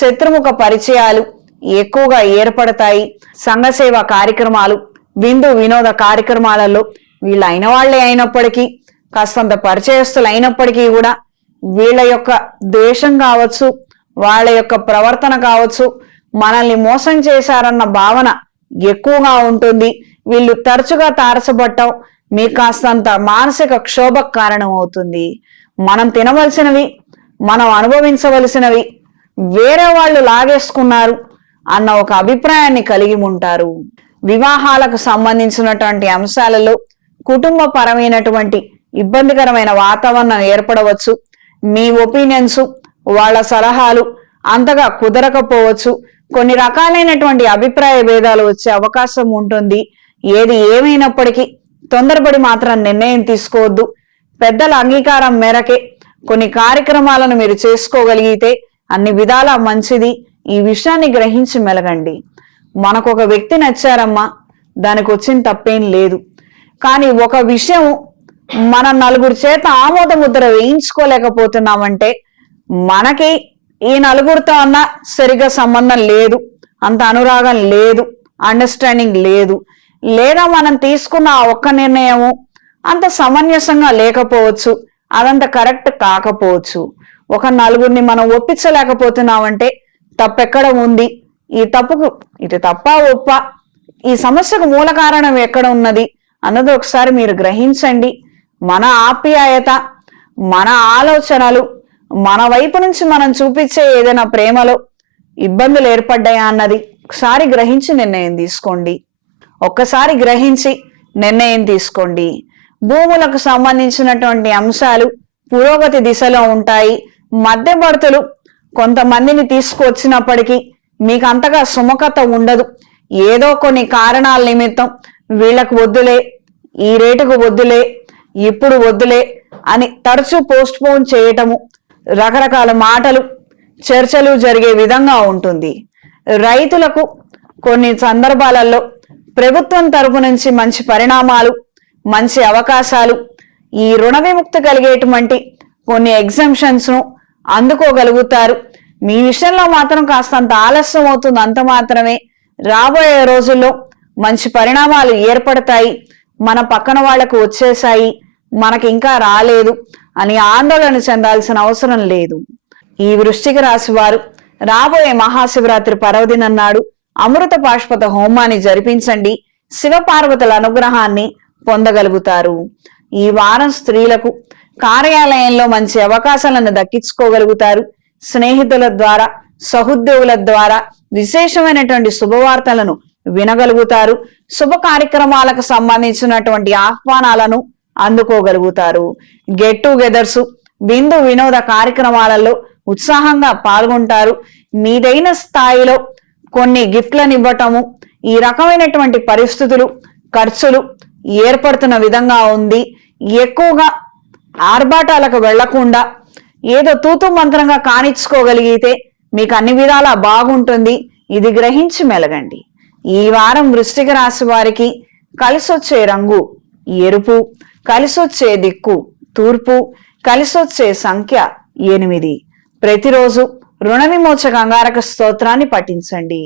శత్రుముఖ పరిచయాలు ఎక్కువగా ఏర్పడతాయి. సంఘసేవ కార్యక్రమాలు, విందు వినోద కార్యక్రమాలలో వీళ్ళు అయిన వాళ్లే అయినప్పటికీ, కాస్తంత పరిచయస్తులు అయినప్పటికీ కూడా వీళ్ళ యొక్క ద్వేషం కావచ్చు, వాళ్ళ యొక్క ప్రవర్తన కావచ్చు, మనల్ని మోసం చేశారన్న భావన ఎక్కువగా ఉంటుంది. వీళ్ళు తరచుగా తారసపడటం మీకు కాస్తంత మానసిక క్షోభకు కారణం అవుతుంది. మనం తినవలసినవి, మనం అనుభవించవలసినవి వేరే వాళ్ళు లాగేసుకున్నారు అన్న ఒక అభిప్రాయాన్ని కలిగి ఉంటారు. వివాహాలకు సంబంధించినటువంటి అంశాలలో కుటుంబ పరమైనటువంటి ఇబ్బందికరమైన వాతావరణం ఏర్పడవచ్చు. మీ ఒపీనియన్స్, వాళ్ళ సలహాలు అంతగా కుదరకపోవచ్చు. కొన్ని రకాలైనటువంటి అభిప్రాయ భేదాలు వచ్చే అవకాశం ఉంటుంది. ఏది ఏమైనప్పటికీ తొందరపడి మాత్రం నిర్ణయం తీసుకోవద్దు. పెద్దల అంగీకారం మేరకే కొన్ని కార్యక్రమాలను మీరు చేసుకోగలిగితే అన్ని విధాలా మంచిది. ఈ విషయాన్ని గ్రహించి మెలగండి. మనకు ఒక వ్యక్తి నచ్చారమ్మా, దానికి వచ్చిన తప్పేం లేదు. కానీ ఒక విషయం మనం నలుగురు చేత ఆమోద ముద్ర వేయించుకోలేకపోతున్నామంటే మనకి ఈ నలుగురితో అన్న సరిగా సంబంధం లేదు, అంత అనురాగం లేదు, అండర్స్టాండింగ్ లేదు, లేదా మనం తీసుకున్న ఆ ఒక్క నిర్ణయము అంత సమంజసంగా లేకపోవచ్చు, అదంత కరెక్ట్ కాకపోవచ్చు. ఒక నలుగురిని మనం ఒప్పించలేకపోతున్నామంటే తప్పెక్కడ ఉంది, ఈ తప్పుకు ఇది తప్ప ఒప్ప, ఈ సమస్యకు మూల కారణం ఎక్కడ ఉన్నది అన్నది ఒకసారి మీరు గ్రహించండి. మన ఆప్యాయత, మన ఆలోచనలు, మన వైపు నుంచి మనం చూపించే ఏదైనా ప్రేమలో ఇబ్బందులు ఏర్పడ్డాయా అన్నది ఒకసారి గ్రహించి నిర్ణయం తీసుకోండి. ఒక్కసారి గ్రహించి నిర్ణయం తీసుకోండి. భూములకు సంబంధించినటువంటి అంశాలు పురోగతి దిశలో ఉంటాయి. మధ్యవర్తులు కొంతమందిని తీసుకొచ్చినప్పటికీ మీకు అంతగా సుముఖత ఉండదు. ఏదో కొన్ని కారణాల నిమిత్తం వీళ్ళకు వద్దులే, ఈ రేటుకు వద్దులే, ఇప్పుడు వద్దులే అని తరచూ పోస్ట్ పోన్ చేయటము, రకరకాల మాటలు చర్చలు జరిగే విధంగా ఉంటుంది. రైతులకు కొన్ని సందర్భాలలో ప్రభుత్వం తరపు నుంచి మంచి పరిణామాలు, మంచి అవకాశాలు, ఈ రుణ విముక్తి కలిగేటువంటి కొన్ని ఎగ్జంప్షన్స్ ను అందుకోగలుగుతారు. మీ విషయంలో మాత్రం కాస్తంత ఆలస్యం అవుతుంది, అంత మాత్రమే. రాబోయే రోజుల్లో మంచి పరిణామాలు ఏర్పడతాయి. మన పక్కన వాళ్లకు వచ్చేసాయి, మనకి ఇంకా రాలేదు అని ఆందోళన చెందాల్సిన అవసరం లేదు. ఈ వృశ్చిక రాశి వారు రాబోయే మహాశివరాత్రి పర్వదినం నాడు అమృత పాష్పత హోమాన్ని జరిపించండి. శివపార్వతుల అనుగ్రహాన్ని పొందగలుగుతారు. ఈ వారం స్త్రీలకు కార్యాలయంలో మంచి అవకాశాలను దక్కించుకోగలుగుతారు. స్నేహితుల ద్వారా, సహోద్యోగుల ద్వారా విశేషమైనటువంటి శుభవార్తలను వినగలుగుతారు. శుభ కార్యక్రమాలకు సంబంధించినటువంటి ఆహ్వానాలను అందుకోగలుగుతారు. గెట్ టుగెదర్స్, విందు వినోద కార్యక్రమాలలో ఉత్సాహంగా పాల్గొంటారు. మీదైన స్థాయిలో కొన్ని గిఫ్ట్లను ఇవ్వటము, ఈ రకమైనటువంటి పరిస్థితులు, ఖర్చులు ఏర్పడుతున్న విధంగా ఉంది. ఎక్కువగా ఆర్భాటాలకు వెళ్లకుండా ఏదో తూతు మంత్రంగా కానిచ్చుకోగలిగితే మీకు అన్ని విధాలా బాగుంటుంది. ఇది గ్రహించి మెలగండి. ఈ వారం వృశ్చిక రాశి వారికి కలిసొచ్చే రంగు ఎరుపు, కలిసొచ్చే దిక్కు తూర్పు, కలిసొచ్చే సంఖ్య 8. ప్రతిరోజు రుణ విమోచక అంగారక స్తోత్రాన్ని పఠించండి.